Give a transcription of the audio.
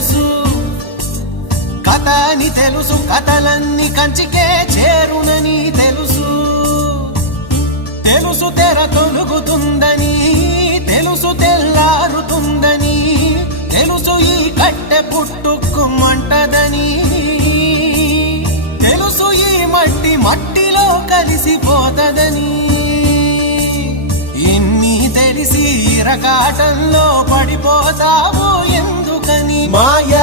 తెలుసు, కథ అని తెలుసు, కథలన్నీ కంచికే చేరునని తెలుసు. తెలుసు తెర తొలుగుతుందని, తెలుసు తెల్లారుతుందని, తెలుసు ఈ కట్టె పుట్టుకుమంటదని, తెలుసు ఈ మట్టి మట్టిలో కలిసిపోతదని. ఇన్ని తెలిసి ఇరకాటంలో పడిపోతావు ఎందుకని? మాయ